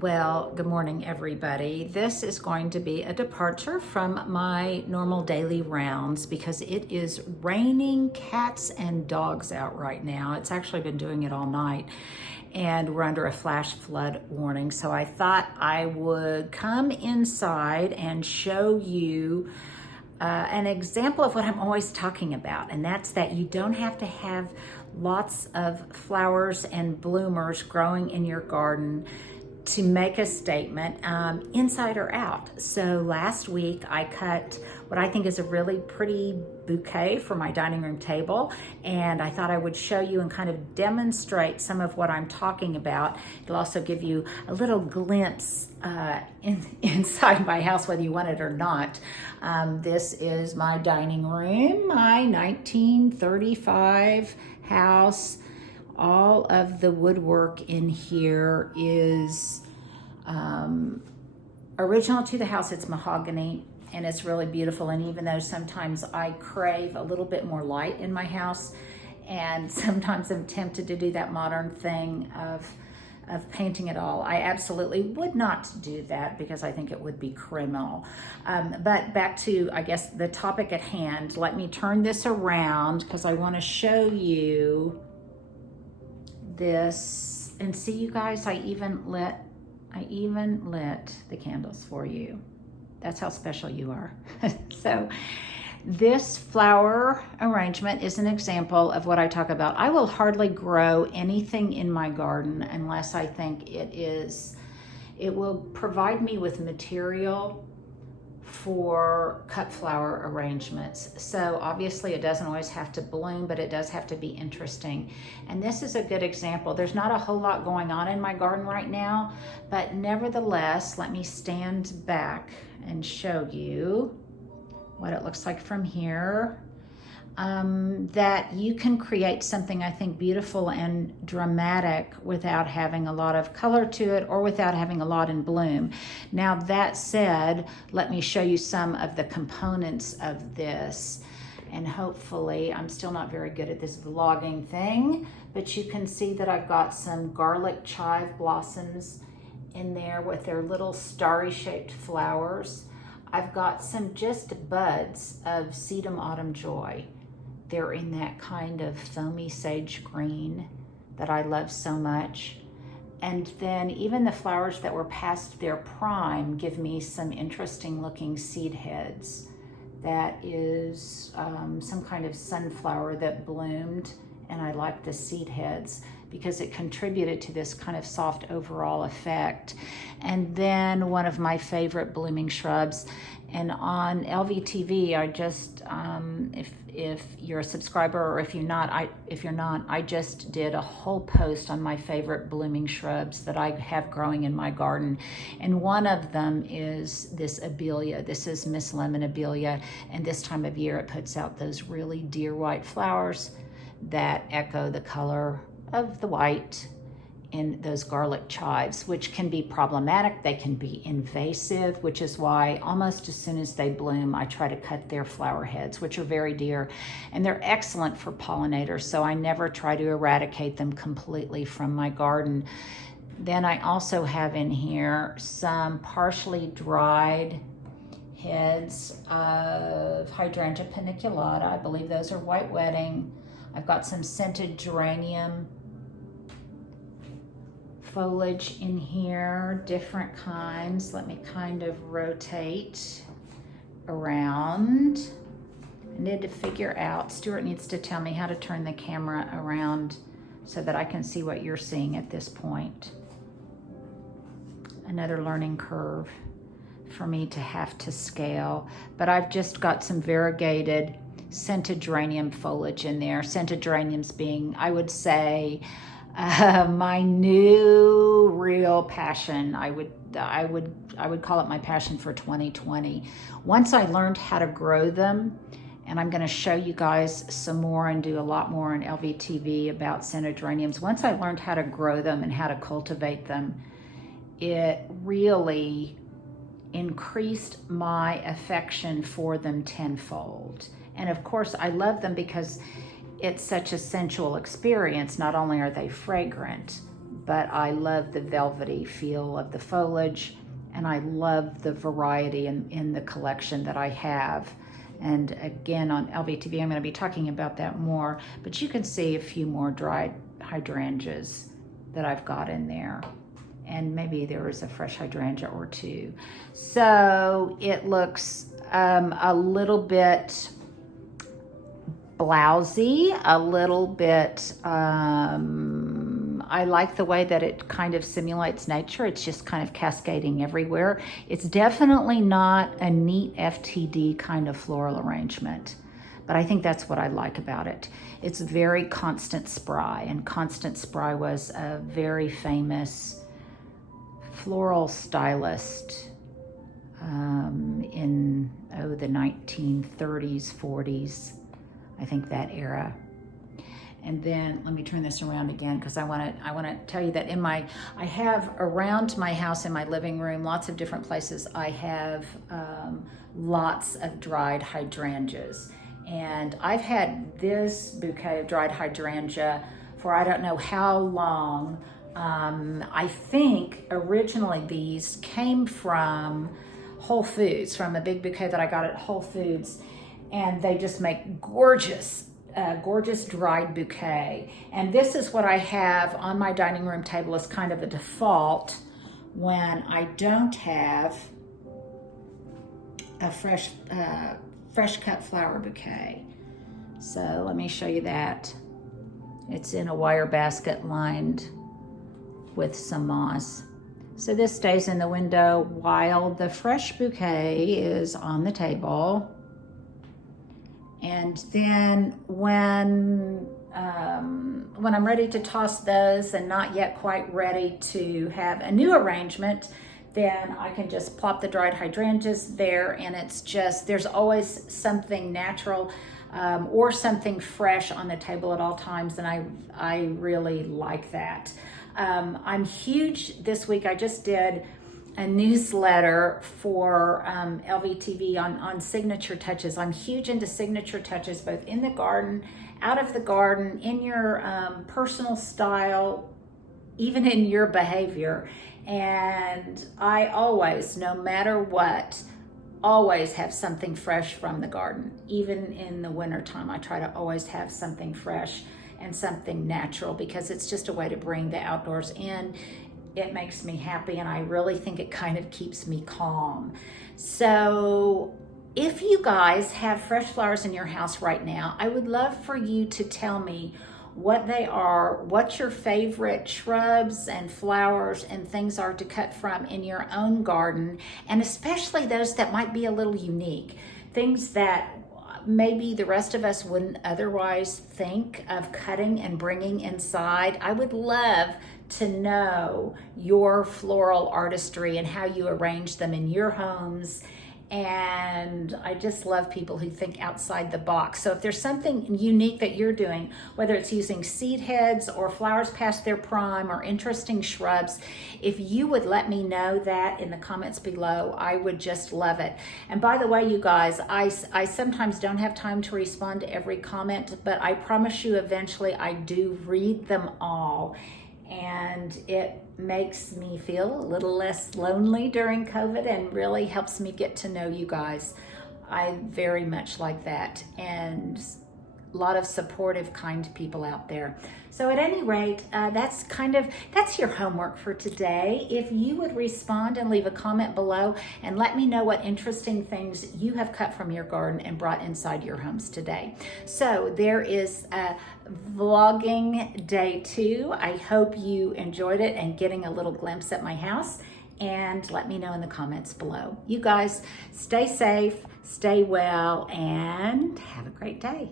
Well, good morning, everybody. This is going to be a departure from my normal daily rounds because it is raining cats and dogs out right now. It's actually been doing it all night, and we're under a flash flood warning. So I thought I would come inside and show you an example of what I'm always talking about, and that's that you don't have to have lots of flowers and bloomers growing in your garden to make a statement, inside or out. So last week I cut what I think is a really pretty bouquet for my dining room table, and I thought I would show you and kind of demonstrate some of what I'm talking about. It'll also give you a little glimpse inside my house, whether you want it or not. This is my dining room, my 1935 house. All of the woodwork in here is original to the house. It's mahogany and it's really beautiful. And even though sometimes I crave a little bit more light in my house, and sometimes I'm tempted to do that modern thing of painting it all, I absolutely would not do that because I think it would be criminal. But back to, I guess, the topic at hand. Let me turn this around because I want to show you this. And see, you guys, I even lit the candles for you. That's how special you are. So this flower arrangement is an example of what I talk about. I will hardly grow anything in my garden unless I think it will provide me with material for cut flower arrangements. So obviously it doesn't always have to bloom, but it does have to be interesting. And this is a good example. There's not a whole lot going on in my garden right now, but nevertheless, let me stand back and show you what it looks like from here. That you can create something, I think, beautiful and dramatic without having a lot of color to it or without having a lot in bloom. Now, that said, let me show you some of the components of this. And hopefully, I'm still not very good at this vlogging thing, but you can see that I've got some garlic chive blossoms in there with their little starry shaped flowers. I've got some just buds of sedum autumn joy. They're in that kind of foamy sage green that I love so much. And then even the flowers that were past their prime give me some interesting looking seed heads. That is some kind of sunflower that bloomed, and I like the seed heads because it contributed to this kind of soft overall effect. And then one of my favorite blooming shrubs, and on LVTV, I just, if you're a subscriber or if you're not, I just did a whole post on my favorite blooming shrubs that I have growing in my garden. And one of them is this abelia. This is Miss Lemon abelia. And this time of year, it puts out those really dear white flowers that echo the color of the white in those garlic chives, which can be problematic. They can be invasive, which is why almost as soon as they bloom, I try to cut their flower heads, which are very dear, and they're excellent for pollinators, so I never try to eradicate them completely from my garden. Then I also have in here some partially dried heads of hydrangea paniculata. I believe those are white wedding. I've got some scented geranium foliage in here, different kinds. Let me kind of rotate around. I need to figure out, Stuart needs to tell me how to turn the camera around so that I can see what you're seeing at this point. Another learning curve for me to have to scale, but I've just got some variegated scented geranium foliage in there. Scented geraniums being, I would say, my new real passion. I would call it my passion for 2020. Once I learned how to grow them, and I'm going to show you guys some more and do a lot more on LVTV about scented geraniums. Once I learned how to grow them and how to cultivate them, it really increased my affection for them tenfold. And of course, I love them because it's such a sensual experience. Not only are they fragrant, but I love the velvety feel of the foliage, and I love the variety in the collection that I have. And again, on LVTV, I'm going to be talking about that more, but you can see a few more dried hydrangeas that I've got in there. And maybe there was a fresh hydrangea or two. So it looks a little bit blousy, a little bit, I like the way that it kind of simulates nature. It's just kind of cascading everywhere. It's definitely not a neat FTD kind of floral arrangement, but I think that's what I like about it. It's very Constant Spry, and Constant Spry was a very famous floral stylist in the 1930s, 40s, I think that era. And then let me turn this around again, because I want to tell you that I have around my house in my living room, lots of different places, I have lots of dried hydrangeas. And I've had this bouquet of dried hydrangea for I don't know how long. I think originally these came from Whole Foods, from a big bouquet that I got at Whole Foods, and they just make gorgeous dried bouquet. And this is what I have on my dining room table as kind of a default when I don't have a fresh cut flower bouquet. So let me show you that. It's in a wire basket lined with some moss. So this stays in the window while the fresh bouquet is on the table. And then when I'm ready to toss those and not yet quite ready to have a new arrangement, then I can just plop the dried hydrangeas there, and it's just, there's always something natural or something fresh on the table at all times, and I really like that. I'm huge this week. I just did a newsletter for LVTV on signature touches. I'm huge into signature touches, both in the garden, out of the garden, in your personal style, even in your behavior. And I always, no matter what, always have something fresh from the garden. Even in the wintertime, I try to always have something fresh and something natural, because it's just a way to bring the outdoors in. It makes me happy, and I really think it kind of keeps me calm. So if you guys have fresh flowers in your house right now, I would love for you to tell me what they are, what your favorite shrubs and flowers and things are to cut from in your own garden, and especially those that might be a little unique, things that maybe the rest of us wouldn't otherwise think of cutting and bringing inside. I would love to know your floral artistry and how you arrange them in your homes. And I just love people who think outside the box. So if there's something unique that you're doing, whether it's using seed heads or flowers past their prime or interesting shrubs, if you would let me know that in the comments below, I would just love it. And by the way, you guys, I sometimes don't have time to respond to every comment, but I promise you eventually I do read them all. And it makes me feel a little less lonely during COVID and really helps me get to know you guys. I very much like that, and a lot of supportive, kind people out there. So at any rate, that's your homework for today. If you would respond and leave a comment below and let me know what interesting things you have cut from your garden and brought inside your homes today. So there is vlogging day 2. I hope you enjoyed it and getting a little glimpse at my house, and let me know in the comments below. You guys stay safe, stay well, and have a great day.